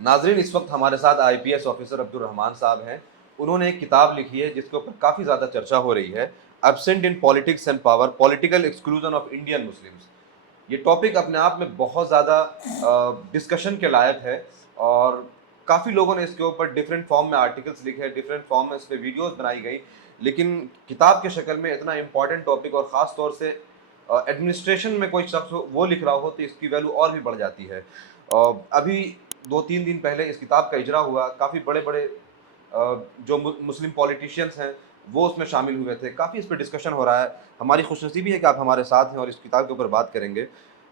नाज़रीन, इस वक्त हमारे साथ आईपीएस ऑफिसर अब्दुल रहमान साहब हैं। उन्होंने एक किताब लिखी है जिसके ऊपर काफ़ी ज़्यादा चर्चा हो रही है, absent in politics and power, political exclusion of Indian Muslims. ये टॉपिक अपने आप में बहुत ज़्यादा डिस्कशन के लायक है और काफ़ी लोगों ने इसके ऊपर डिफरेंट फॉर्म में आर्टिकल्स लिखे, डिफरेंट फॉर्म में इस पे वीडियोज़ बनाई गई। लेकिन किताब के शक्ल में इतना इम्पोर्टेंट टॉपिक और ख़ास तौर से एडमिनिस्ट्रेशन में कोई शख्स वो लिख रहा हो तो इसकी वैल्यू और भी बढ़ जाती है। अभी 2-3 दिन पहले इस किताब का इजरा हुआ, काफ़ी बड़े-बड़े जो मुस्लिम पॉलिटिशियंस हैं, वो उसमें शामिल हुए थे। काफ़ी इस पे डिस्कशन हो रहा है। हमारी खुशनसीबी है कि आप हमारे साथ हैं और इस किताब के ऊपर बात करेंगे।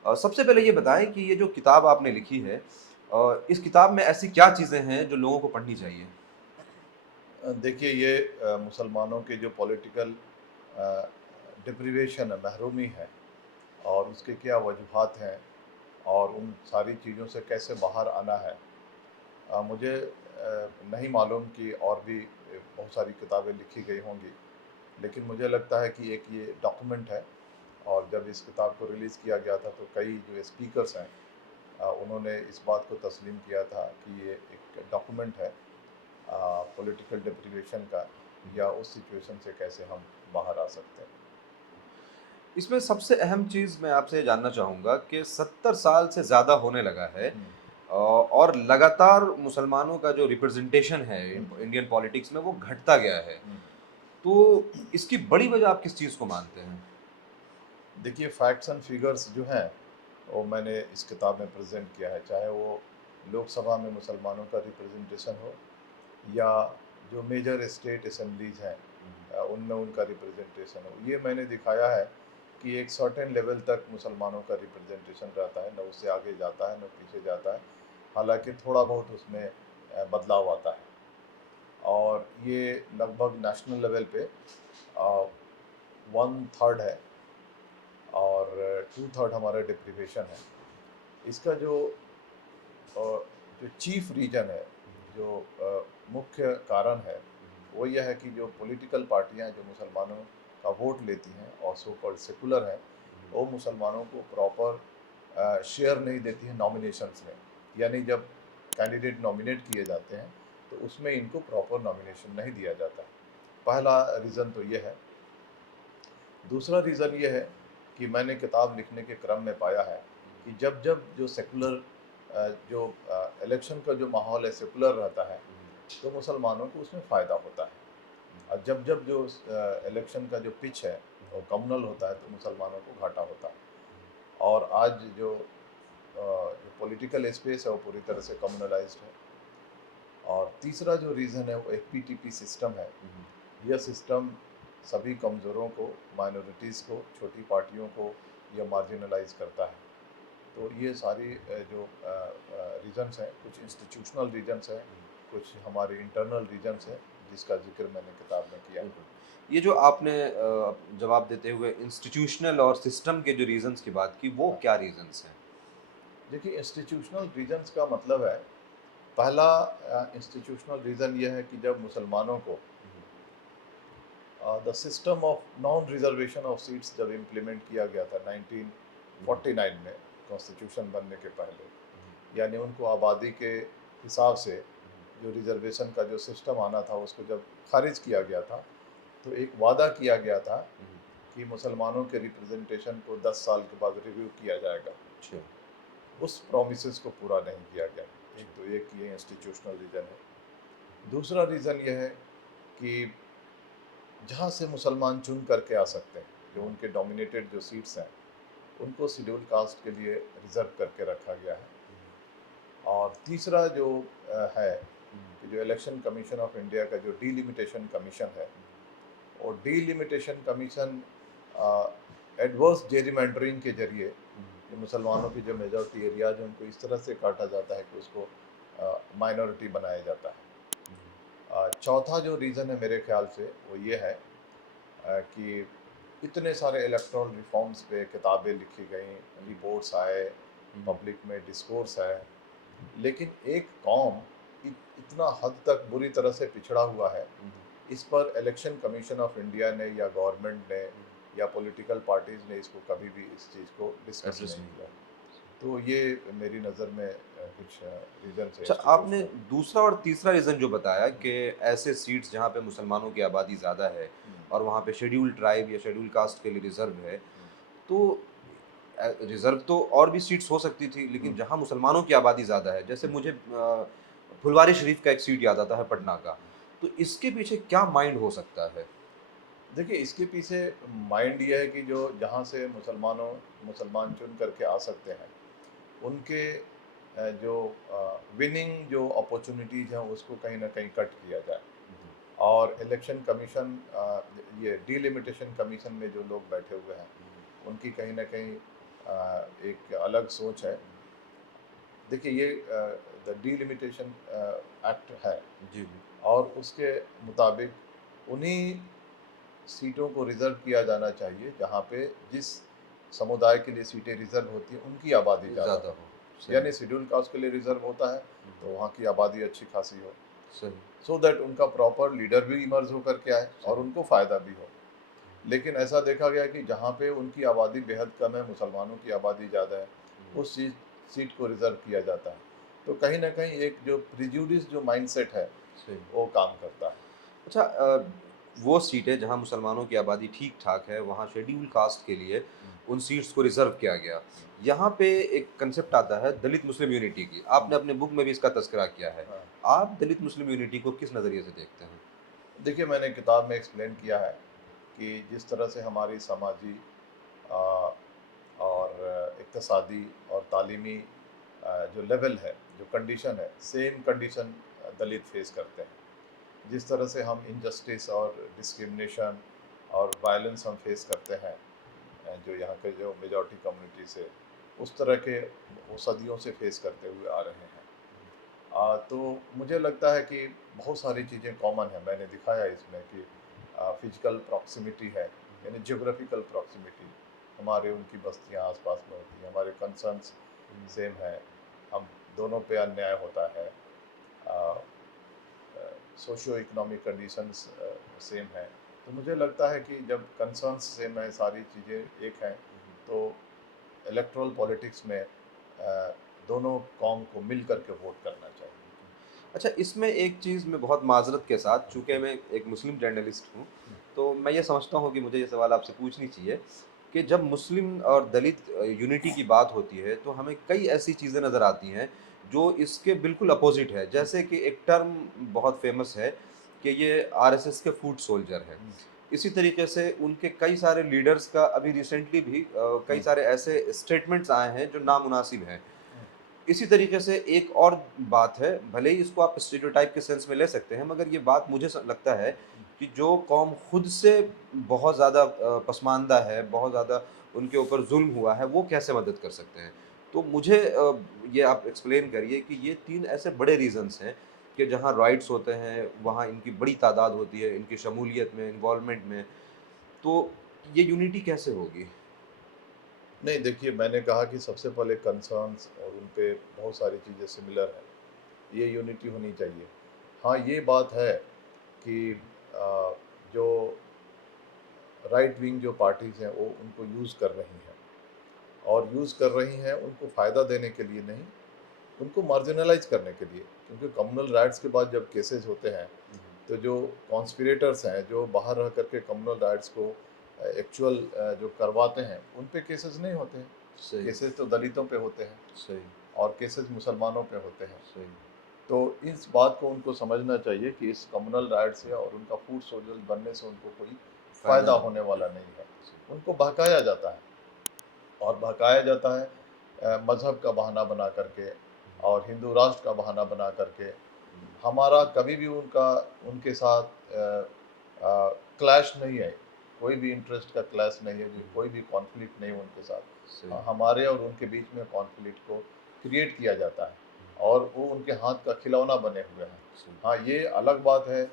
सबसे पहले ये बताएँ कि ये जो किताब आपने लिखी है, इस किताब में ऐसी क्या चीज़ें हैं जो लोगों को पढ़नी चाहिए? देखिए ये मुसलमानों के जो पॉलिटिकल डिप्रिवेशन है, महरूमी है और उसके क्या वजूहात हैं और उन सारी चीज़ों से कैसे बाहर आना है। मुझे नहीं मालूम कि और भी बहुत सारी किताबें लिखी गई होंगी, लेकिन मुझे लगता है कि एक ये डॉक्यूमेंट है और जब इस किताब को रिलीज़ किया गया था तो कई जो स्पीकर्स हैं उन्होंने इस बात को तस्लीम किया था कि ये एक डॉक्यूमेंट है पॉलिटिकल डिप्रिवेशन का या उस सिचुएशन से कैसे हम बाहर आ सकते हैं। इसमें सबसे अहम चीज़ मैं आपसे ये जानना चाहूँगा कि 70 साल से ज़्यादा होने लगा है, हुँ, और लगातार मुसलमानों का जो रिप्रेज़ेंटेशन है हुँ, इंडियन पॉलिटिक्स में वो घटता गया है। हुँ। तो इसकी बड़ी वजह आप किस चीज़ को मानते हैं? देखिए फैक्ट्स एंड फिगर्स जो हैं, वो मैंने इस किताब में प्रेज़ेंट किया है, चाहे वो लोकसभा में मुसलमानों का रिप्रेजेंटेशन हो या जो मेजर स्टेट असेंबलीज़ हैं उनमें उनका रिप्रेजेंटेशन हो। ये मैंने दिखाया है कि एक सर्टेन लेवल तक मुसलमानों का रिप्रेजेंटेशन रहता है, ना उससे आगे जाता है, ना पीछे जाता है। हालाँकि थोड़ा बहुत उसमें बदलाव आता है और ये लगभग नेशनल लेवल पे 1/3 है और 2/3 हमारा डिप्रिवेशन है। इसका अ, जो चीफ रीज़न है, जो मुख्य कारण है, वो यह है कि जो पॉलिटिकल पार्टियाँ हैं, जो मुसलमानों का वोट लेती हैं और सो कॉल्ड सेकुलर हैं, वो मुसलमानों को प्रॉपर शेयर नहीं देती हैं नॉमिनेशंस में। यानी जब कैंडिडेट नॉमिनेट किए जाते हैं, तो उसमें इनको प्रॉपर नॉमिनेशन नहीं दिया जाता है। पहला रीज़न तो ये है। दूसरा रीज़न ये है कि मैंने किताब लिखने के क्रम में पाया है कि जब-जब जो सेकुलर इलेक्शन का जो माहौल है सेकुलर रहता है, तो मुसलमानों को उसमें फ़ायदा होता है। और जब-जब जो इलेक्शन का जो पिच है, वो कम्युनल होता है, तो मुसलमानों को घाटा होता है। और आज जो पॉलिटिकल स्पेस है, वो पूरी तरह से कम्युनलाइज़्ड है। और तीसरा जो रीज़न है, वो एफपीटीपी सिस्टम है। यह सिस्टम सभी कमज़ोरों को, माइनॉरिटीज़ को, छोटी पार्टियों को यह मार्जिनलाइज़ करता है। तो ये सारी रीज़न्स हैं, कुछ इंस्टीट्यूशनल रीज़न्स हैं, कुछ हमारे इंटरनल रीज़न्स हैं, जिसका ज़िक्र मैंने किताब में किया है। बिल्कुल। ये जो आपने जवाब देते हुए इंस्टीट्यूशनल और सिस्टम के जो रीज़न्स की बात की, वो हाँ, क्या रीज़न्स हैं? देखिए इंस्टीट्यूशनल रीज़न्स का मतलब है, पहला इंस्टीट्यूशनल रीज़न ये है कि जब मुसलमानों को the system of non reservation of seats जब इम्प्लीमेंट किया गया था 1949 में, कॉन्स्टिट्यूशन बनने के पहले, यानी उनको आबादी के हिसाब से जो रिजर्वेशन का जो सिस्टम आना था उसको जब खारिज किया गया था, तो एक वादा किया गया था कि मुसलमानों के रिप्रेजेंटेशन को 10 साल के बाद रिव्यू किया जाएगा। अच्छा, उस प्रोमिस को पूरा नहीं किया गया। एक अच्छा। तो एक ये इंस्टीट्यूशनल रीज़न है। दूसरा रीज़न ये है कि जहाँ से मुसलमान चुन करके आ सकते हैं, जो उनके डोमिनेटेड जो सीट्स हैं, उनको शेड्यूल कास्ट के लिए रिज़र्व करके रखा गया है। और तीसरा जो है कि जो इलेक्शन कमीशन ऑफ इंडिया का जो डीलिमिटेशन कमीशन है, और डीलिमिटेशन कमीशन एडवर्स जेरिमेंडरिंग के ज़रिए जो मुसलमानों की जो मेजॉरिटी एरियाज़ हैं, उनको इस तरह से काटा जाता है कि उसको माइनॉरिटी बनाया जाता है। चौथा जो रीज़न है मेरे ख़्याल से, वो ये है कि इतने सारे इलेक्टोरल रिफॉर्म्स पे किताबें लिखी गई, रिपोर्ट्स आए, पब्लिक में डिस्कोर्स है, लेकिन एक कौम इतना हद तक बुरी तरह से पिछड़ा हुआ है, इस पर इलेक्शन कमीशन ऑफ इंडिया ने या गवर्नमेंट ने या पॉलिटिकल पार्टीज़ ने इसको कभी भी इस चीज़ को डिस्कस एड्रेस नहीं नहीं किया। किया। तो ये मेरी नज़र में कुछ रीज़न है अच्छा, इस आपने सिचुएशन दूसरा और तीसरा रीज़न जो बताया में। कि ऐसे सीट्स जहाँ पे मुसलमानों की आबादी ज़्यादा है हुँ, और वहाँ पे शेड्यूल्ड ट्राइब या शेड्यूल्ड कास्ट के लिए रिज़र्व है, हुँ, तो रिज़र्व तो और भी सीट्स हो सकती थी, लेकिन हुँ, जहाँ मुसलमानों की आबादी ज़्यादा है, जैसे हुँ, मुझे फुलवारी शरीफ का एक सीट याद आता है पटना का, हुँ। तो इसके पीछे क्या माइंड हो सकता है? देखिए, इसके पीछे माइंड ये है कि जो जहाँ से मुसलमान चुन करके आ सकते हैं, उनके जो विनिंग जो अपॉर्च्युनिटीज़ हैं, उसको कहीं न कहीं कट किया जाए। जी, और इलेक्शन कमीशन ये डिलिमिटेशन कमीशन में जो लोग बैठे हुए हैं, उनकी कहीं न कहीं एक अलग सोच है। देखिए, ये द डिलिमिटेशन एक्ट है जी, जी। और उसके मुताबिक उन्हीं सीटों को रिज़र्व किया जाना चाहिए, जहाँ पे जिस समुदाय के लिए सीटें रिज़र्व होती हैं, उनकी आबादी ज़्यादा ज़्यादा हो। हो, सही, यानी शेड्यूल कास्ट के लिए रिज़र्व होता है, तो वहाँ की आबादी अच्छी खासी हो, सही, सो दैट उनका प्रॉपर लीडर भी इमर्ज होकर के आए और सही, उनको फ़ायदा भी हो। लेकिन ऐसा देखा गया कि जहाँ पे उनकी आबादी बेहद कम है, मुसलमानों की आबादी ज़्यादा है, उस सीट को रिज़र्व किया जाता है। तो कहीं न कहीं एक जो प्रेजुडिस जो माइंडसेट है, सही। वो काम करता है। अच्छा, वो सीटें जहाँ मुसलमानों की आबादी ठीक-ठाक है, वहाँ शेड्यूल कास्ट के लिए हुँ, उन सीट्स को रिज़र्व किया गया। हुँ, यहाँ पे एक कांसेप्ट आता है दलित मुस्लिम यूनिटी की, हुँ, आपने अपने बुक में भी इसका तज़किरा किया है। हाँ। आप दलित मुस्लिम यूनिटी को किस नज़रिए से देखते हैं? देखिए, मैंने किताब में एक्सप्लेन किया है कि जिस तरह से हमारी समाजी अ, और इक़्तिसादी और तालीमी जो लेवल है, जो कंडीशन है, सेम कंडीशन दलित फेस करते हैं। जिस तरह से हम इनजस्टिस और डिस्क्रिमिनेशन और वायलेंस हम फेस करते हैं, जो यहाँ के जो मेजॉरिटी कम्युनिटी से, उस तरह के वो सदियों से फेस करते हुए आ रहे हैं। तो मुझे लगता है कि बहुत सारी चीज़ें कॉमन हैं, मैंने दिखाया इसमें कि फिजिकल प्रॉक्सिमिटी है, यानी ज्योग्राफिकल प्रॉक्सिमिटी, हमारे उनकी बस्तियाँ आस-पास में होती हैं, हमारे कंसर्न्स सेम हैं, हम दोनों पे अन्याय होता है। अ सोशियो इकोनॉमिक कंडीशंस सेम हैं। तो मुझे लगता है कि जब कंसर्न्स सेम हैं, सारी चीज़ें एक हैं, तो इलेक्टोरल पॉलिटिक्स में दोनों कौम को मिल कर के वोट करना चाहिए। अच्छा, इसमें एक चीज़ मैं बहुत माज़रत के साथ, चूँकि मैं एक मुस्लिम जर्नलिस्ट हूँ, तो मैं ये समझता हूँ कि मुझे ये सवाल आपसे पूछनी चाहिए कि जब मुस्लिम और दलित यूनिटी की बात होती है, तो हमें कई ऐसी चीज़ें नज़र आती हैं, जो इसके बिल्कुल अपोज़िट है। हुँ, जैसे कि एक टर्म बहुत फ़ेमस है कि ये आरएसएस के फूट सोल्जर हैं। हुँ, इसी तरीके से उनके कई सारे लीडर्स का अभी रिसेंटली भी कई हुँ, सारे ऐसे स्टेटमेंट्स आए हैं, जो हुँ, नामुनासिब हैं। हुँ, इसी तरीके से एक और बात है, भले ही इसको आप स्टीरियोटाइप के सेंस में ले सकते हैं, मगर ये बात मुझे लगता है हुँ। कि जो कौम खुद से बहुत ज़्यादा पसमानदा है, बहुत ज़्यादा उनके ऊपर जुल्म हुआ है, वो कैसे मदद कर सकते हैं? तो मुझे ये आप एक्सप्लेन करिए कि ये 3 ऐसे बड़े रीज़न्स हैं कि जहाँ राइट्स होते हैं, वहाँ इनकी बड़ी तादाद होती है, इनकी शमूलियत में, इन्वॉल्वमेंट में, तो ये यूनिटी कैसे होगी? नहीं, देखिए, मैंने कहा कि सबसे पहले कंसर्न्स और उन पे बहुत सारी चीज़ें सिमिलर हैं, ये यूनिटी होनी चाहिए। हाँ, ये बात है कि जो राइट विंग जो पार्टीज़ हैं, वो उनको यूज़ कर रही हैं और यूज़ कर रही हैं उनको फ़ायदा देने के लिए नहीं, उनको मार्जिनलाइज़ करने के लिए। क्योंकि कम्युनल राइट्स के बाद जब केसेस होते हैं, तो जो कॉन्स्पिरेटर्स हैं, जो बाहर रह कर के कम्युनल राइट्स को एक्चुअल जो करवाते हैं, उन पे केसेस नहीं होते हैं। सही, केसेस तो दलितों पे होते हैं सही, और केसेस मुसलमानों पे होते हैं। सही, तो इस बात को उनको समझना चाहिए कि इस कम्युनल राइट से और उनका फूड सोल्जर्स बनने से उनको कोई फ़ायदा फ़ायदा नहीं होने है। वाला नहीं है। सही, उनको बहकाया जाता है और बहकाया जाता है मज़हब का बहाना बना करके और हिंदू राष्ट्र का बहाना बना करके। हमारा कभी भी उनके साथ क्लैश नहीं है, कोई भी इंटरेस्ट का क्लैश नहीं है, कोई भी कॉन्फ्लिक्ट नहीं है उनके साथ। सही, हमारे और उनके बीच में कॉन्फ्लिक्ट को क्रिएट किया जाता है और वो उनके हाथ का खिलौना बने हुए हैं। सही। हाँ, ये अलग बात है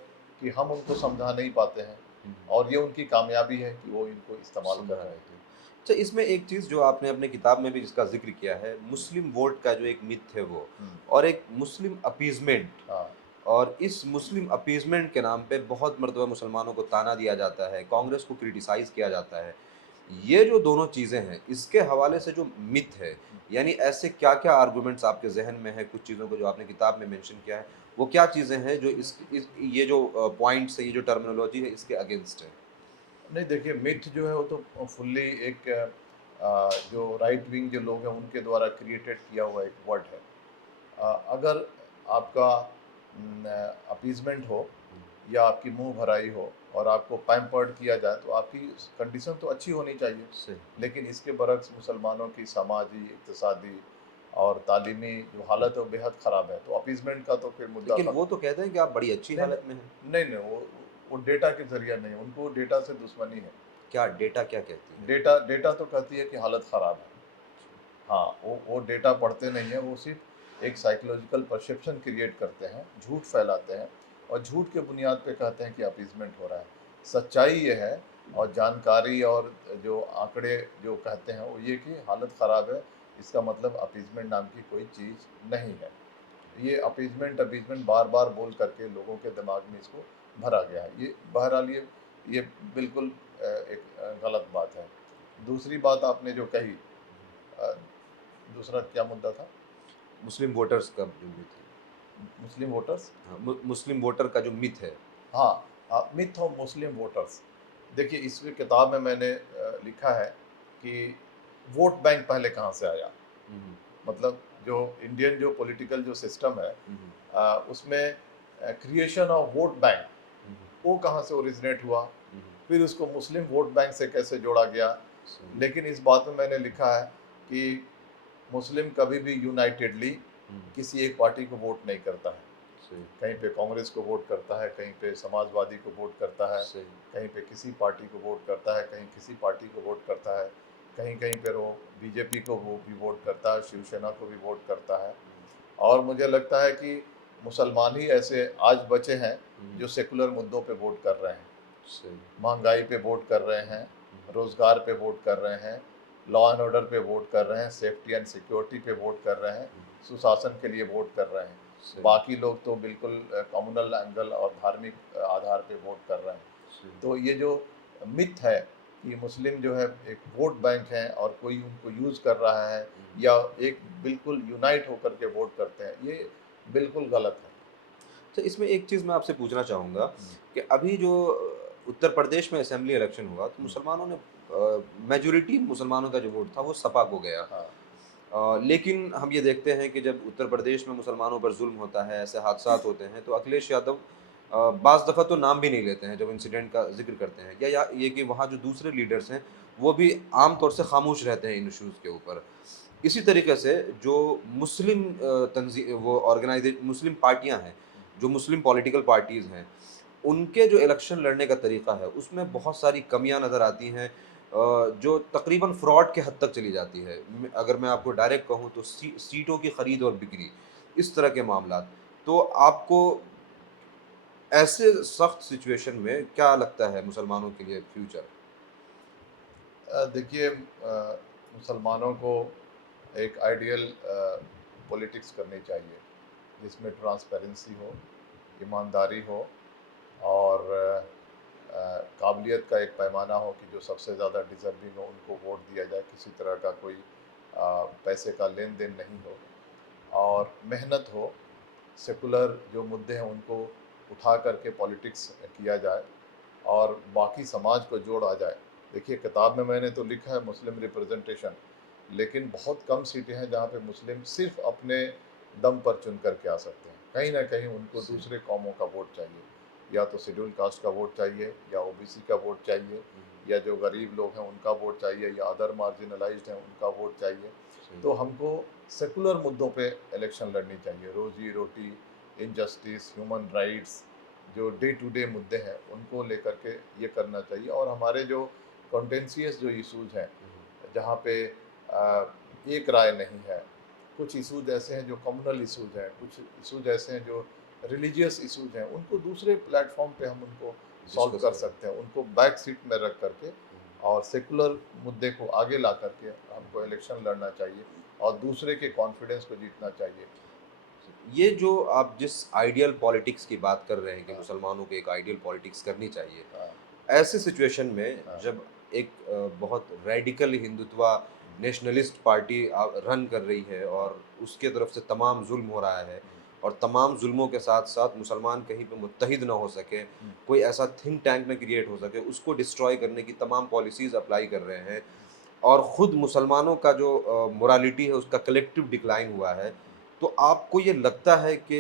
कि हम उनको समझा नहीं पाते हैं हुँ, और ये उनकी कामयाबी है कि वो इनको इस्तेमाल कर समझा रहे हैं। लेते हैं। अच्छा, इसमें एक चीज़ जो आपने अपनी किताब में भी जिसका ज़िक्र किया है, हुँ, मुस्लिम वोट का जो एक मिथ है वो, हुँ, और एक मुस्लिम अपीज़मेंट, हाँ, और इस मुस्लिम अपीज़मेंट के नाम पे बहुत मर्तबा मुसलमानों को ताना दिया जाता है, हुँ, कांग्रेस को क्रिटिसाइज़ किया जाता है। ये जो दोनों चीज़ें हैं, इसके हवाले से जो मिथ है, यानी ऐसे क्या-क्या आर्गुमेंट्स आपके ज़हन में हैं, कुछ चीज़ों को जो आपने किताब में मेंशन किया है, वो क्या चीज़ें हैं जो इस ये जो पॉइंट्स है, ये जो टर्मिनोलॉजी है, इसके अगेंस्ट है? नहीं देखिए, मिथ जो है वो तो फुल्ली एक जो राइट विंग जो लोग हैं उनके द्वारा क्रिएटेड किया हुआ एक वर्ड है। अगर आपका अपीज़मेंट हो या आपकी मुँह भराई हो और आपको पैम्पर्ड किया जाए तो आपकी कंडीशन तो अच्छी होनी चाहिए। सही। लेकिन इसके बरक्स मुसलमानों की समाजी, इक़्तिसादी और तालीमी जो हालत है वो बेहद ख़राब है। तो अपीज़मेंट का तो फिर मुद्दा लेकिन वो ख़त्म। तो कहते हैं कि आप बड़ी अच्छी नहीं, हालत में हैं। नहीं, वो डेटा के ज़रिए नहीं, उनको डेटा से दुश्मनी है। क्या डेटा क्या कहती है? डेटा डेटा तो कहती है कि हालत ख़राब है। हाँ, वो डेटा पढ़ते नहीं हैं, वो सिर्फ़ एक साइकोलॉजिकल परसेप्शन क्रिएट करते हैं, झूठ फैलाते हैं और झूठ के बुनियाद पे कहते हैं कि अपीज़मेंट हो रहा है। सच्चाई ये है और जानकारी और जो आंकड़े जो कहते हैं वो ये कि हालत ख़राब है, इसका मतलब अपीज़मेंट नाम की कोई चीज़ नहीं है। ये अपीज़मेंट अपीज़मेंट बार-बार बोल करके लोगों के दिमाग में इसको भरा गया है। ये बहरहाल ये बिल्कुल एक गलत बात है। दूसरी बात आपने जो कही अ, दूसरा क्या मुद्दा था? मुस्लिम वोटर्स का जो मिथ है। मुस्लिम वोटर्स? हाँ, मुस्लिम वोटर का जो मिथ है। हाँ, मिथ ऑफ मुस्लिम वोटर्स। देखिए इसमें किताब में मैंने लिखा है कि वोट बैंक पहले कहाँ से आया? हुँ, हुँ, मतलब जो इंडियन जो पॉलिटिकल जो सिस्टम है हुँ, हुँ, उसमें क्रिएशन ऑफ वोट बैंक हुँ, हुँ, वो कहाँ से ओरिजिनेट हुआ? हुँ, हुँ, फिर उसको मुस्लिम वोट बैंक से कैसे जोड़ा गया? सही। लेकिन इस बात में मैंने लिखा है कि मुस्लिम कभी भी यूनाइटेडली हुँ, किसी एक पार्टी को वोट नहीं करता है। सही, कहीं पे कांग्रेस को वोट करता है, कहीं पे समाजवादी को वोट करता है, सही। कहीं पे किसी पार्टी को वोट करता है, कहीं किसी पार्टी को वोट करता है, कहीं-कहीं पे वो बीजेपी को वो भी वोट करता है, शिवसेना को भी वोट करता है। हुँ, और मुझे लगता है कि मुसलमान ही ऐसे आज बचे हैं हुँ, जो सेकुलर मुद्दों पे वोट कर रहे हैं। सही। महंगाई पे वोट कर रहे हैं, हुँ, रोज़गार पे वोट कर रहे हैं, लॉ एंड ऑर्डर पे वोट कर रहे हैं, सेफ्टी एंड सिक्योरिटी पे वोट कर रहे हैं, हुँ, सुशासन के लिए वोट कर रहे हैं। सही, बाकी लोग तो बिल्कुल कम्युनल एंगल और धार्मिक आधार पे वोट कर रहे हैं। सही। तो ये जो मिथ है कि मुस्लिम जो है एक वोट बैंक है और कोई उनको यूज़ कर रहा है हुँ। या एक बिल्कुल यूनाइट होकर के वोट करते हैं, ये बिल्कुल गलत है। तो इसमें एक चीज़ मैं आपसे पूछना चाहूँगा हुँ, कि अभी जो उत्तर प्रदेश में असेंबली इलेक्शन हुआ, तो हुँ, मुसलमानों ने मेजॉरिटी मुसलमानों का जो वोट था, वो सपा को गया। हाँ, लेकिन हम ये देखते हैं कि जब उत्तर प्रदेश में मुसलमानों पर ज़ुल्म होता है, ऐसे हादसात होते हैं, तो अखिलेश यादव बाज़ दफ़ा तो नाम भी नहीं लेते हैं जब इंसिडेंट का ज़िक्र करते हैं, या ये कि वहाँ जो दूसरे लीडर्स हैं, वो भी आम तौर से खामोश रहते हैं इन इश्यूज़ के ऊपर। इसी तरीके से जो मुस्लिम वो मुस्लिम पार्टियाँ हैं, जो मुस्लिम पॉलिटिकल पार्टीज़ हैं, उनके जो इलेक्शन लड़ने का तरीक़ा है, उसमें बहुत सारी कमियाँ नज़र आती हैं, जो तकरीबन फ्रॉड के हद तक चली जाती है। अगर मैं आपको डायरेक्ट कहूँ तो सीटों की खरीद और बिक्री, इस तरह के मामलात। तो आपको ऐसे सख्त सिचुएशन में क्या लगता है मुसलमानों के लिए फ्यूचर? देखिए मुसलमानों को एक आइडियल पॉलिटिक्स करनी चाहिए जिसमें ट्रांसपेरेंसी हो, ईमानदारी हो और काबिलियत का एक पैमाना हो कि जो सबसे ज़्यादा डिज़र्विंग हो उनको वोट दिया जाए, किसी तरह का कोई पैसे का लेन देन नहीं हो और मेहनत हो, सेकुलर जो मुद्दे हैं उनको उठा करके पॉलिटिक्स किया जाए और बाकी समाज को जोड़ा जाए। देखिए किताब में मैंने तो लिखा है मुस्लिम रिप्रेजेंटेशन, लेकिन बहुत कम सीटें हैं जहाँ पे मुस्लिम सिर्फ़ अपने दम पर चुन कर के आ सकते हैं। कहीं न कहीं उनको सही। दूसरे कौमों का वोट चाहिए, या तो शेड्यूल कास्ट का वोट चाहिए या ओबीसी का वोट चाहिए हुँ, हुँ, या जो गरीब लोग हैं उनका वोट चाहिए या अदर मार्जिनलाइज़्ड हैं उनका वोट चाहिए। सही। तो हमको सेकुलर मुद्दों पे इलेक्शन लड़नी चाहिए, रोज़ी-रोटी, इनजस्टिस, ह्यूमन राइट्स जो डे टू डे मुद्दे हैं उनको लेकर के ये करना चाहिए और हमारे जो कॉन्टेंशियस जो इश्यूज़ हैं हुँ, हुँ, जहाँ पे एक राय नहीं है, कुछ इश्यूज़ ऐसे हैं जो कम्युनल इश्यूज़ हैं, कुछ इश्यूज़ ऐसे हैं जो रिलीजियस इश्यूज़ हैं, उनको दूसरे प्लेटफॉर्म पे हम उनको सॉल्व डिस्कस कर करें। सकते हैं, उनको बैक सीट में रख करके हुँ, हुँ। और सेकुलर मुद्दे को आगे ला करके हमको इलेक्शन लड़ना चाहिए और दूसरे के कॉन्फिडेंस को जीतना चाहिए। ये जो आप जिस आइडियल पॉलिटिक्स की बात कर रहे हैं कि हाँ, मुसलमानों को एक आइडियल पॉलिटिक्स करनी चाहिए, हाँ, ऐसे सिचुएशन में हाँ, जब एक बहुत radical Hindutva nationalist party run कर रही है और उसके तरफ से तमाम जुल्म हो रहा है और तमाम जुल्मों के साथ साथ मुसलमान कहीं पे मुत्तहिद ना हो सके, कोई ऐसा थिंक टैंक ना क्रिएट हो सके, उसको डिस्ट्रॉय करने की तमाम पॉलिसीज़ अप्लाई कर रहे हैं और ख़ुद मुसलमानों का जो मोरालिटी है उसका कलेक्टिव डिक्लाइन हुआ है। तो आपको ये लगता है कि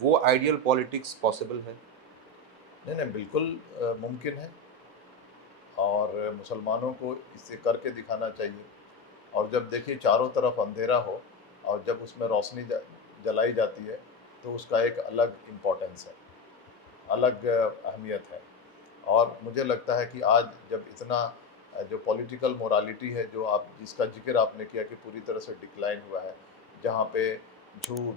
वो आइडियल पॉलिटिक्स पॉसिबल है? नहीं, नहीं, बिल्कुल मुमकिन है और मुसलमानों को इसे करके दिखाना चाहिए। और जब देखिए चारों तरफ अंधेरा हो और जब उसमें रोशनी जलाई जाती है, तो उसका एक अलग इम्पोर्टेंस है, अलग अहमियत है। और मुझे लगता है कि आज जब इतना जो पॉलिटिकल मोरालिटी है, जो आप जिसका ज़िक्र आपने किया कि पूरी तरह से डिक्लाइन हुआ है, जहाँ पे झूठ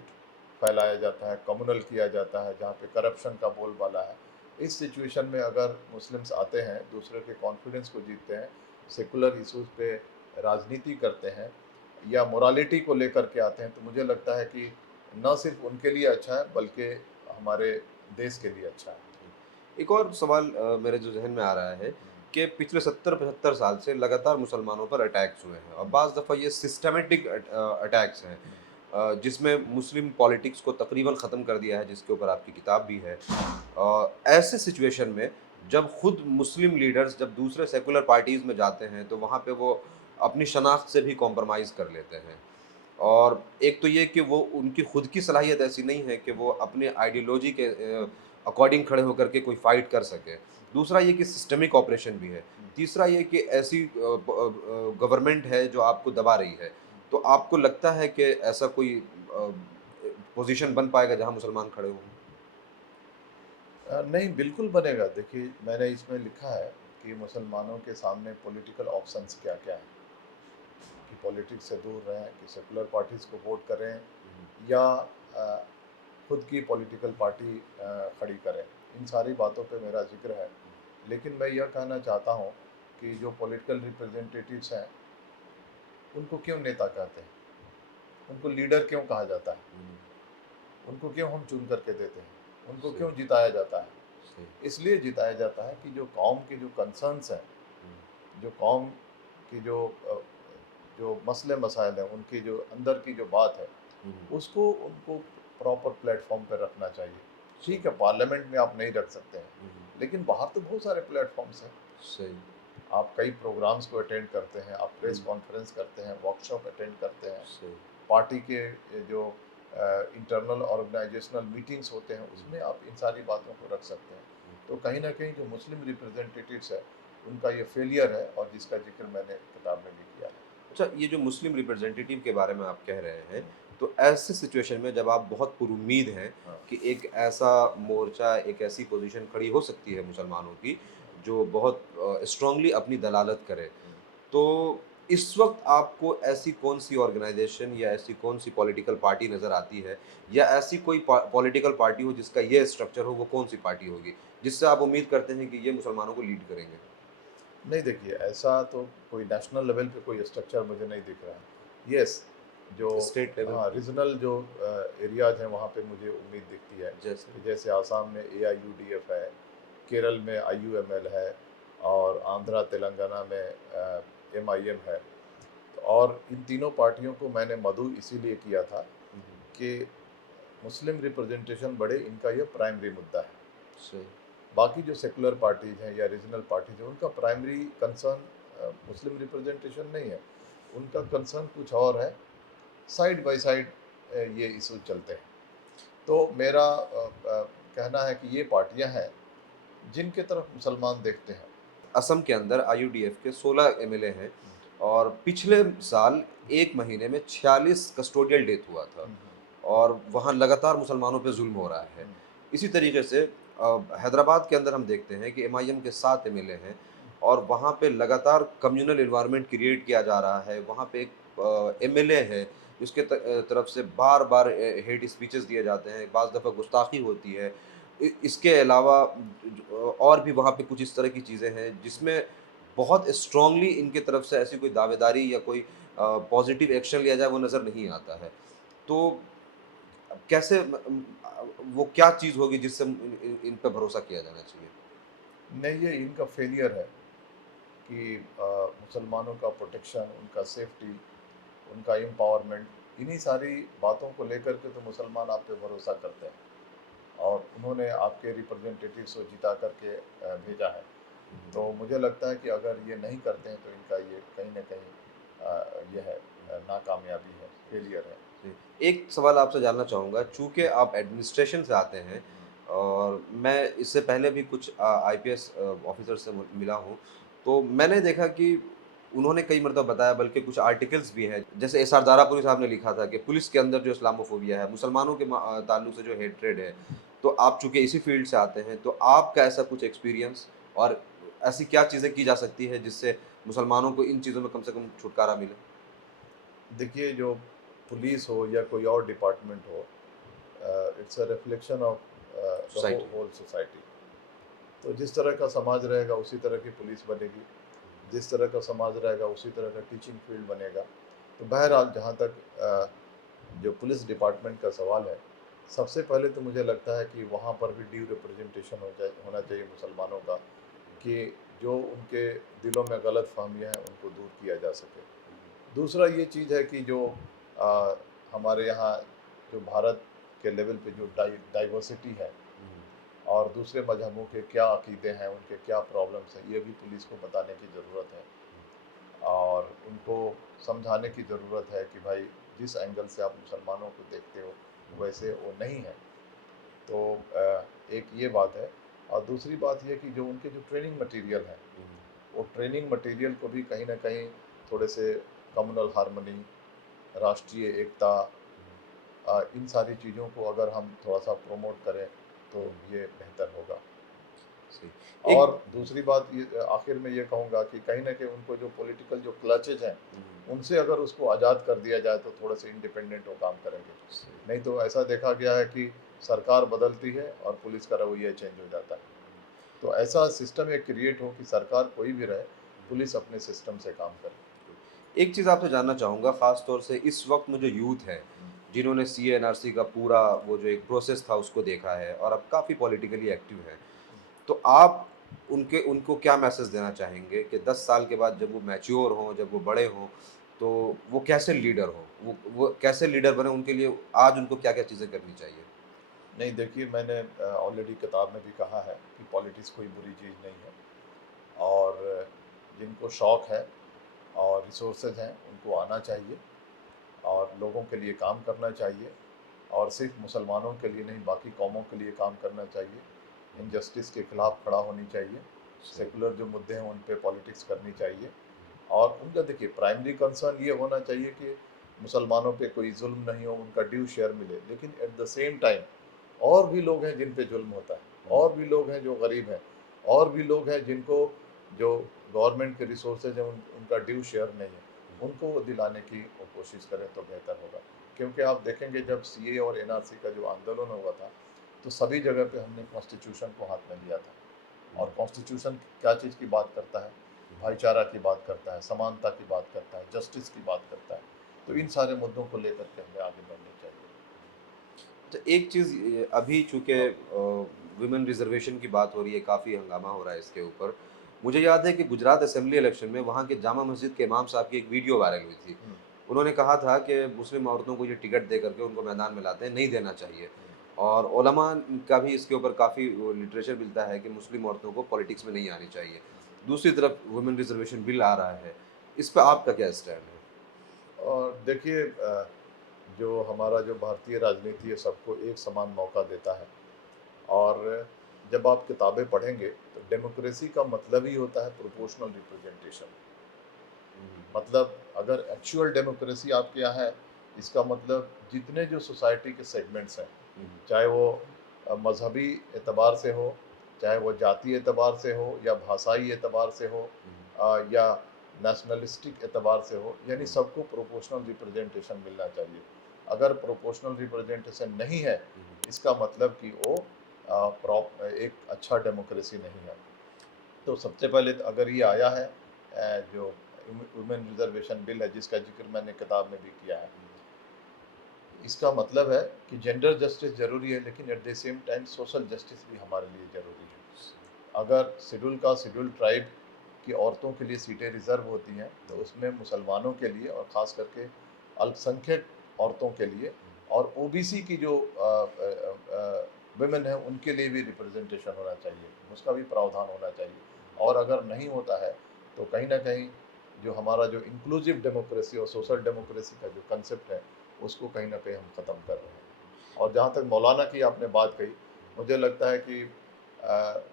फैलाया जाता है, कम्युनल किया जाता है, जहाँ पे करप्शन का बोलबाला है। इस सिचुएशन में अगर मुस्लिम्स आते हैं, दूसरे के कॉन्फिडेंस को जीतते हैं, सेकुलर इश्यूज़ पे राजनीति करते हैं या मोरालिटी को लेकर के आते हैं, तो मुझे लगता है कि न सिर्फ उनके लिए अच्छा है, बल्कि हमारे देश के लिए अच्छा है। एक और सवाल मेरे जो ज़हन में आ रहा है कि पिछले 70-75 साल से लगातार मुसलमानों पर अटैक्स हुए हैं और बाज़ दफ़ा ये सिस्टमैटिक अटैक्स हैं, जिसमें मुस्लिम पॉलिटिक्स को तकरीबन ख़त्म कर दिया है, जिसके ऊपर आपकी किताब भी है। ऐसे सिचुएशन में जब खुद मुस्लिम लीडर्स जब दूसरे सेकुलर पार्टीज़ में जाते हैं, तो वहाँ पे वो अपनी शनाख्त से भी कॉम्प्रोमाइज़ कर लेते हैं। और एक तो ये कि वो उनकी खुद की सलाहियत ऐसी नहीं है कि वो अपने आइडियोलॉजी के अकॉर्डिंग खड़े होकर के कोई फ़ाइट कर सके। दूसरा ये कि सिस्टमिक ऑपरेशन भी है। तीसरा ये कि ऐसी गवर्नमेंट है जो आपको दबा रही है। तो आपको लगता है कि ऐसा कोई पोज़ीशन बन पाएगा जहाँ मुसलमान खड़े हों? नहीं, बिल्कुल बनेगा। देखिए, मैंने इसमें लिखा है कि मुसलमानों के सामने पॉलिटिकल ऑप्शंस क्या-क्या हैं, कि पॉलिटिक्स से दूर रहें, कि सेकुलर पार्टीज़ को वोट करें या अ, खुद की पॉलिटिकल पार्टी खड़ी करें। इन सारी बातों पे मेरा ज़िक्र है। लेकिन मैं यह कहना चाहता हूँ कि जो पॉलिटिकल रिप्रेजेंटेटिव्स हैं, उनको क्यों नेता कहते हैं? उनको लीडर क्यों कहा जाता है? हुँ, उनको क्यों हम चुन करके देते हैं? उनको सही, क्यों जिताया जाता है? सही। इसलिए जिताया जाता है कि जो कौम के जो कंसर्न्स हैं, हुँ, जो कौम की जो मसले-मसाइल हैं, उनकी जो अंदर की जो बात है, हुँ, उसको उनको प्रॉपर प्लेटफ़ॉर्म पे रखना चाहिए। सही। ठीक है, पार्लियामेंट में आप नहीं रख सकते हैं, हुँ, लेकिन बाहर तो बहुत सारे प्लेटफ़ॉर्म्स हैं। सही। आप कई प्रोग्राम्स को अटेंड करते हैं, आप प्रेस हुँ, कॉन्फ्रेंस करते हैं, वर्कशॉप अटेंड करते हैं, सही। पार्टी के जो इंटरनल ऑर्गेनाइजेशनल मीटिंग्स होते हैं, हुँ, उसमें आप इन सारी बातों को रख सकते हैं। हुँ। तो कहीं न कहीं जो मुस्लिम रिप्रेजेंटेटिव्स है, उनका ये फेलियर है और जिसका ज़िक्र मैंने किताब में भी किया है। अच्छा, ये जो मुस्लिम रिप्रेजेंटेटिव के बारे में आप कह रहे हैं, हुँ, तो ऐसे सिचुएशन में जब आप बहुत पुरुम्मीद हैं हाँ। कि एक ऐसा मोर्चा, एक ऐसी पोज़ीशन खड़ी हो सकती है मुसलमानों की, जो बहुत स्ट्रॉन्गली अपनी दलालत करे। हुँ। तो इस वक़्त आपको ऐसी कौन-सी ऑर्गनाइज़ेशन या ऐसी कौन-सी पॉलिटिकल पार्टी नज़र आती है या ऐसी कोई पॉलिटिकल पार्टी हो जिसका ये स्ट्रक्चर हो, वो कौन-सी पार्टी होगी? जिससे आप उम्मीद करते हैं कि ये मुसलमानों को लीड करेंगे? नहीं, देखिए, ऐसा तो कोई नेशनल लेवल पे कोई स्ट्रक्चर मुझे नहीं दिख रहा है। येस, जो स्टेट लेवल हाँ, पे? रीजनल जो एरियाज़ हैं, वहाँ पे मुझे उम्मीद दिखती है जैसे? कि जैसे आसाम में एआईयूडीएफ है, केरल में आईयूएमएल है और आंध्रा तेलंगाना में एमआईएम है। और इन तीनों पार्टियों को मैंने मधु इसीलिए किया था हुँ, हुँ। कि मुस्लिम रिप्रेजेंटेशन बढ़े, इनका ये प्राइमरी मुद्दा है। सही। बाकी जो सेकुलर पार्टीज़ हैं या रीजनल पार्टीज़ हैं, उनका प्राइमरी कंसर्न मुस्लिम रिप्रेजेंटेशन नहीं है। उनका कंसर्न कुछ और है, साइड बाय साइड ये इश्यू चलते हैं। तो मेरा कहना है कि ये पार्टियां हैं जिनके तरफ मुसलमान देखते हैं। असम के अंदर आईयूडीएफ के 16 एमएलए हैं और पिछले साल 1 महीने में 46 कस्टोडियल डेथ हुआ था हुँ, हुँ, और वहाँ लगातार मुसलमानों पे ज़ुल्म हो रहा है। हुँ, इसी तरीके से हैदराबाद के अंदर हम देखते हैं कि एमआईएम के 7 एमएलए हैं और वहाँ पे लगातार कम्युनल एनवायरनमेंट क्रिएट किया जा रहा है। वहाँ पे एक एमएलए है जिसके तरफ से बार-बार हेट स्पीचेस दिए जाते हैं, बाज़ दफ़ा गुस्ताखी होती है। इसके अलावा और भी वहाँ पे कुछ इस तरह की चीज़ें हैं जिसमें बहुत स्ट्रॉन्गली इनके तरफ से ऐसी कोई दावेदारी या कोई पॉज़िटिव एक्शन लिया जाए वो नज़र नहीं आता है। तो कैसे वो क्या चीज़ होगी जिससे इन इन इन पे भरोसा किया जाना चाहिए? नहीं, ये इनका फेलियर है कि मुसलमानों का प्रोटेक्शन, उनका सेफ्टी, उनका एम्पावरमेंट, इन्हीं सारी बातों को लेकर के तो मुसलमान आप पे भरोसा करते हैं, और उन्होंने आपके रिप्रेजेंटेटिव्स को जिता करके भेजा है। तो मुझे लगता है कि अगर ये नहीं करते हैं तो इनका ये कहीं न कहीं ये है नाकामयाबी है, फेलियर है। जी। एक सवाल आपसे जानना चाहूँगा, चूँकि आप एडमिनिस्ट्रेशन से आते हैं और मैं इससे पहले भी कुछ आईपीएस ऑफ़िसर से मिला हूँ, तो मैंने देखा कि उन्होंने कई मर्तबा बताया, बल्कि कुछ आर्टिकल्स भी हैं, जैसे एसआर दारापुरी साहब ने लिखा था कि पुलिस के अंदर जो इस्लामोफ़ोबिया है, मुसलमानों के ताल्लुक से जो हेट्रेड है, तो आप चूँकि इसी फ़ील्ड से आते हैं, तो आपका ऐसा कुछ एक्सपीरियंस और ऐसी क्या चीज़ें की जा सकती है जिससे मुसलमानों को इन चीज़ों में कम से कम छुटकारा मिले? देखिए, जो पुलिस हो या कोई और डिपार्टमेंट हो, it's a reflection of the society. Whole society. तो जिस तरह का समाज रहेगा उसी तरह की पुलिस बनेगी, जिस तरह का समाज रहेगा उसी तरह का टीचिंग फील्ड बनेगा। तो बहरहाल जहाँ तक जो पुलिस डिपार्टमेंट का सवाल है, सबसे पहले तो मुझे लगता है कि वहाँ पर भी ड्यू रिप्रेजेंटेशन होना चाहिए मुसलमानों का, कि जो उनके दिलों में गलत फहमियाँ हैं उनको दूर किया जा सके। दूसरा ये चीज़ है कि जो अ, हमारे यहाँ जो भारत के लेवल पे जो डाइवर्सिटी है, और दूसरे मजहबों के क्या अकीदे हैं, उनके क्या प्रॉब्लम्स हैं, ये भी पुलिस को बताने की ज़रूरत है, और उनको समझाने की ज़रूरत है कि भाई जिस एंगल से आप मुसलमानों को देखते हो वैसे वो नहीं है। तो एक ये बात है, और दूसरी बात ये कि जो उनके जो ट्रेनिंग मटेरियल हैं, वो ट्रेनिंग मटेरियल को भी कहीं न कहीं थोड़े से कम्युनल हार्मनी, राष्ट्रीय एकता, इन सारी चीज़ों को अगर हम थोड़ा-सा प्रमोट करें तो ये बेहतर होगा। सही। और एक दूसरी बात ये आखिर में ये कहूँगा कि कहीं न कहीं उनको जो पॉलिटिकल जो क्लचेज़ हैं, हुँ, उनसे अगर उसको आज़ाद कर दिया जाए तो थोड़े से इंडिपेंडेंट वो काम करेंगे। सही। नहीं तो ऐसा देखा गया है कि सरकार बदलती है और पुलिस का रवैया चेंज हो जाता है। तो ऐसा सिस्टम एक क्रिएट हो कि सरकार कोई भी रहे, पुलिस अपने सिस्टम से काम करे। एक चीज़ आपसे जानना चाहूँगा, ख़ास तौर से इस वक़्त में जो यूथ है, जिन्होंने सीए एनआरसी का पूरा वो जो एक प्रोसेस था उसको देखा है और अब काफ़ी पॉलिटिकली एक्टिव हैं। तो आप उनको क्या मैसेज देना चाहेंगे कि 10 साल के बाद जब वो मैच्योर हों, जब वो बड़े हों, तो वो कैसे लीडर हों? वो कैसे लीडर बनें, उनके लिए आज उनको क्या-क्या चीज़ें करनी चाहिए? नहीं, देखिए, मैंने ऑलरेडी किताब में भी कहा है कि पॉलिटिक्स कोई बुरी चीज़ नहीं है, और जिनको शौक है और रिसोर्सेज हैं उनको आना चाहिए और लोगों के लिए काम करना चाहिए, और सिर्फ मुसलमानों के लिए नहीं, बाकी कौमों के लिए काम करना चाहिए। इनजस्टिस के खिलाफ खड़ा होनी चाहिए, सही। सेकुलर जो मुद्दे हैं उन पे पॉलिटिक्स करनी चाहिए, और उनका देखिए प्राइमरी कंसर्न ये होना चाहिए कि मुसलमानों पे कोई जुल्म नहीं हो, उनका ड्यू शेयर मिले। लेकिन एट द सेम टाइम और भी लोग हैं जिन पे जुल्म होता है, हुँ, और भी लोग हैं जो गरीब हैं, और भी लोग हैं जिनको जो गवर्नमेंट के रिसोर्सेज हैं उनका ड्यू शेयर नहीं है, उनको वो दिलाने की वो कोशिश करें तो बेहतर होगा। क्योंकि आप देखेंगे जब सीए और एनआरसी का जो आंदोलन हुआ था, तो सभी जगह पे हमने कॉन्स्टिट्यूशन को हाथ में लिया था, और कॉन्स्टिट्यूशन क्या चीज़ की बात करता है? भाईचारा की बात करता है, समानता की बात करता है, जस्टिस की बात करता है। तो इन सारे मुद्दों को लेकर के हमें आगे बढ़ना चाहिए। अच्छा, एक चीज़ अभी चूँकि वुमेन रिज़र्वेशन की बात हो रही है, काफ़ी हंगामा हो रहा है इसके ऊपर। मुझे याद है कि गुजरात असेंबली इलेक्शन में वहाँ के जामा मस्जिद के इमाम साहब की एक वीडियो वायरल हुई थी। हुँ, उन्होंने कहा था कि मुस्लिम औरतों को ये टिकट दे करके उनको मैदान में लाते हैं, नहीं देना चाहिए। हुँ। और उलमा का भी इसके ऊपर काफ़ी वो लिटरेचर मिलता है कि मुस्लिम औरतों को पॉलिटिक्स में नहीं आनी चाहिए। दूसरी तरफ वुमेन रिज़र्वेशन बिल आ रहा है। इस पे आपका क्या स्टैंड है? और देखिए, जो हमारा जो भारतीय राजनीति है सबको एक समान मौका देता है, और जब आप किताबें पढ़ेंगे तो डेमोक्रेसी का मतलब ही होता है प्रोपोर्शनल रिप्रेजेंटेशन। हुँ, मतलब अगर एक्चुअल डेमोक्रेसी आपके यहाँ है, इसका मतलब जितने जो सोसाइटी के सेगमेंट्स हैं, हुँ, चाहे वो मजहबी एतबार से हो, चाहे वो जातीय एतबार से हो, या भाषाई एतबार से हो, हुँ, या नेशनलिस्टिक एतबार से हो, यानी हुँ, सबको प्रोपोर्शनल रिप्रेजेंटेशन मिलना चाहिए। अगर प्रोपोर्शनल रिप्रेजेंटेशन नहीं है, हुँ। इसका मतलब कि वो एक अच्छा डेमोक्रेसी नहीं है। तो सबसे पहले तो अगर ये आया है जो वुमेन रिजर्वेशन बिल है जिसका जिक्र मैंने किताब में भी किया है, इसका मतलब है कि जेंडर जस्टिस ज़रूरी है, लेकिन at the same time social justice भी हमारे लिए ज़रूरी है। अगर शेड्यूल कास्ट शेड्यूल ट्राइब कि औरतों के लिए सीटें रिज़र्व होती हैं, तो उसमें मुसलमानों के लिए और ख़ास करके अल्पसंख्यक औरतों के लिए और ओबीसी की जो वुमेन हैं उनके लिए भी रिप्रेजेंटेशन होना चाहिए, उसका भी प्रावधान होना चाहिए। और अगर नहीं होता है तो कहीं न कहीं जो हमारा जो इंक्लूसिव डेमोक्रेसी और सोशल डेमोक्रेसी का जो कंसेप्ट है, उसको कहीं न कहीं हम ख़त्म कर रहे हैं। और जहाँ तक मौलाना की आपने बात कही, मुझे लगता है कि अ,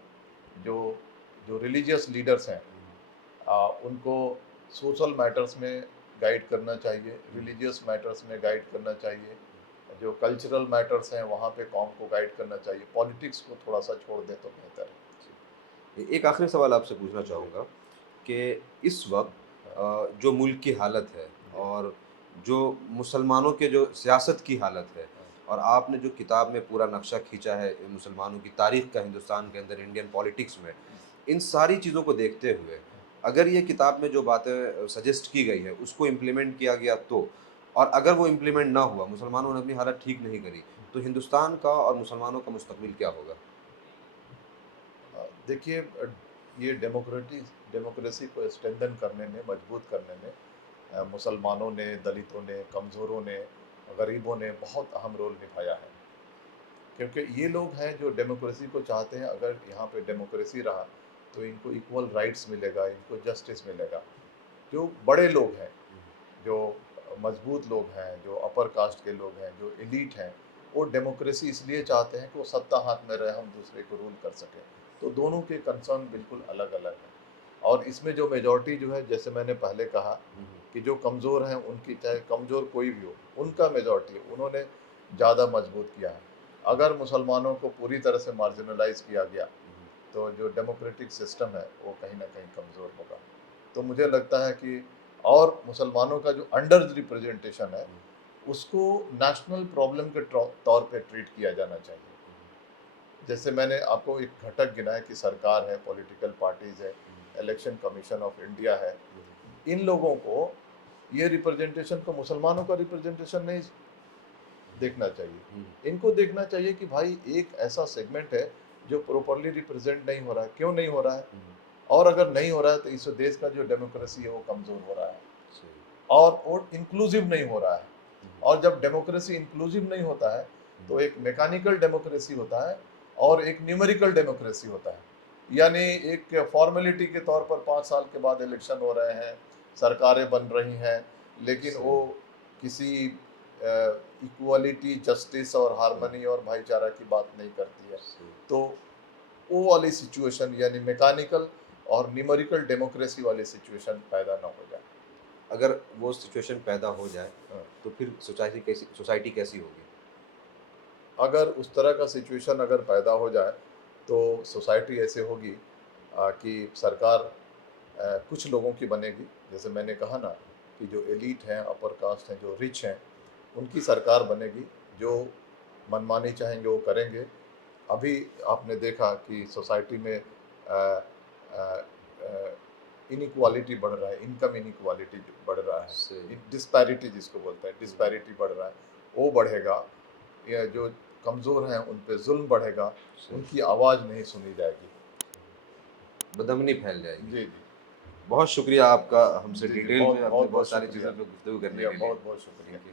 जो जो रिलीजियस लीडर्स हैं उनको सोशल मैटर्स में गाइड करना चाहिए, रिलीजियस मैटर्स में गाइड करना चाहिए, जो कल्चरल मैटर्स हैं वहाँ पे कौम को गाइड करना चाहिए, पॉलिटिक्स को थोड़ा सा छोड़ दें तो बेहतर एक आखिरी सवाल आपसे पूछना चाहूँगा कि इस वक्त जो मुल्क की हालत है जी। और जो मुसलमानों के जो सियासत की हालत है और आपने जो किताब में पूरा नक्शा खींचा है मुसलमानों की तारीख का हिंदुस्तान के अंदर इंडियन पॉलिटिक्स में, इन सारी चीज़ों को देखते हुए अगर ये किताब में जो बातें सजेस्ट की गई है उसको इम्प्लीमेंट किया गया तो, और अगर वो इम्प्लीमेंट ना हुआ, मुसलमानों ने अपनी हालत ठीक नहीं करी, तो हिंदुस्तान का और मुसलमानों का मुस्तकबिल क्या होगा? देखिए ये डेमोक्रेसी को स्ट्रेंथन करने में, मजबूत करने में मुसलमानों ने, दलितों ने, कमज़ोरों ने, गरीबों ने बहुत अहम रोल निभाया है। क्योंकि ये लोग हैं जो डेमोक्रेसी को चाहते हैं। अगर यहाँ पे डेमोक्रेसी रहा तो इनको इक्वल राइट्स मिलेगा, इनको जस्टिस मिलेगा। जो बड़े लोग हैं, जो मजबूत लोग हैं, जो अपर कास्ट के लोग हैं, जो एलीट हैं, वो डेमोक्रेसी इसलिए चाहते हैं कि वो सत्ता हाथ में रहे, हम दूसरे को रूल कर सकें। तो दोनों के कंसर्न बिल्कुल अलग-अलग हैं। और इसमें जो मेजॉरिटी जो है, जैसे मैंने पहले कहा कि जो कमज़ोर हैं उनकी, चाहे कमज़ोर कोई भी हो, उनका मेजॉरिटी उन्होंने ज़्यादा मजबूत किया है। अगर मुसलमानों को पूरी तरह से मार्जिनलाइज़ किया गया, तो जो डेमोक्रेटिक सिस्टम है वो कहीं न कहीं कमज़ोर होगा। तो मुझे लगता है कि और मुसलमानों का जो अंडर रिप्रेजेंटेशन है, उसको नेशनल प्रॉब्लम के तौर पे ट्रीट किया जाना चाहिए। जैसे मैंने आपको एक घटक गिनाया कि सरकार है, पॉलिटिकल पार्टीज़ है, इलेक्शन कमीशन ऑफ इंडिया है। इन लोगों को ये रिप्रेजेंटेशन को मुसलमानों का रिप्रेजेंटेशन नहीं देखना चाहिए। इनको देखना चाहिए कि भाई एक ऐसा सेगमेंट है जो प्रॉपर्ली रिप्रेजेंट नहीं हो रहा है। क्यों नहीं हो रहा है? और अगर नहीं हो रहा है तो इस देश का जो डेमोक्रेसी है वो कमज़ोर हो रहा है और वो इंक्लूसिव नहीं हो रहा है। और जब डेमोक्रेसी इंक्लूसिव नहीं होता है तो एक मैकेनिकल डेमोक्रेसी होता है और एक न्यूमेरिकल डेमोक्रेसी होता है। यानी एक फॉर्मेलिटी के तौर पर 5 साल के बाद इलेक्शन हो रहे हैं, सरकारें बन रही हैं, लेकिन वो किसी इक्वालिटी, जस्टिस और हार्मनी और भाईचारा की बात नहीं करती है। तो वो वाली सिचुएशन यानी मैकेनिकल और न्यूमेरिकल डेमोक्रेसी वाली सिचुएशन पैदा ना हो जाए। अगर वो सिचुएशन पैदा हो जाए, हाँ। तो फिर सोसाइटी कैसी होगी? अगर उस तरह का सिचुएशन अगर पैदा हो जाए तो सोसाइटी ऐसे होगी कि सरकार कुछ लोगों की बनेगी। जैसे मैंने कहा ना कि जो एलीट हैं, अपर कास्ट हैं, जो रिच हैं, उनकी सरकार बनेगी। जो मनमानी चाहेंगे वो करेंगे। अभी आपने देखा कि सोसाइटी में इनइक्वालिटी बढ़ रहा है, इनकम इनइक्वालिटी बढ़ रहा है, डिस्पैरिटी जिसको बोलते हैं, डिस्पैरिटी बढ़ रहा है, वो बढ़ेगा। या जो कमज़ोर हैं उन पे जुल्म बढ़ेगा, उनकी आवाज़ नहीं सुनी जाएगी। बदअमनी फैल जाएगी। जी, जी। बहुत शुक्रिया आपका हमसे जी, जी, डिटेल में बहुत अपने बहुत बहुत बहुत सारी शुक्रिया। चीज़ों पे गुफ्तगू जी, करने के लिए। बहुत बहुत शुक्रिया। Thank you.